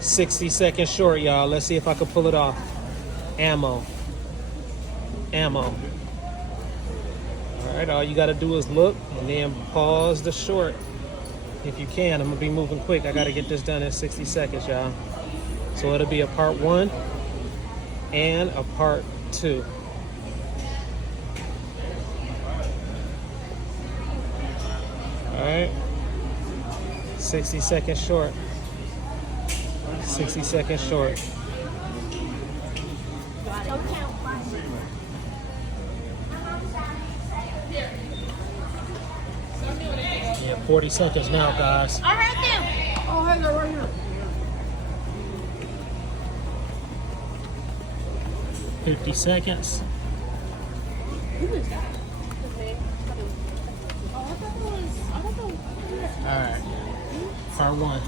60 seconds short, y'all. Let's see if I can pull it off. Ammo. All right, all you gotta do is look and then pause the short if you can. I'm gonna be moving quick. I gotta get this done in 60 seconds, y'all. So it'll be a part 1 and a part 2. All right, 60 seconds short. 60 seconds short. Yeah, 40 seconds now, guys. All right then. Oh, hang on right here. 50 seconds. Who is that? Oh, I thought that was. All right, part 1.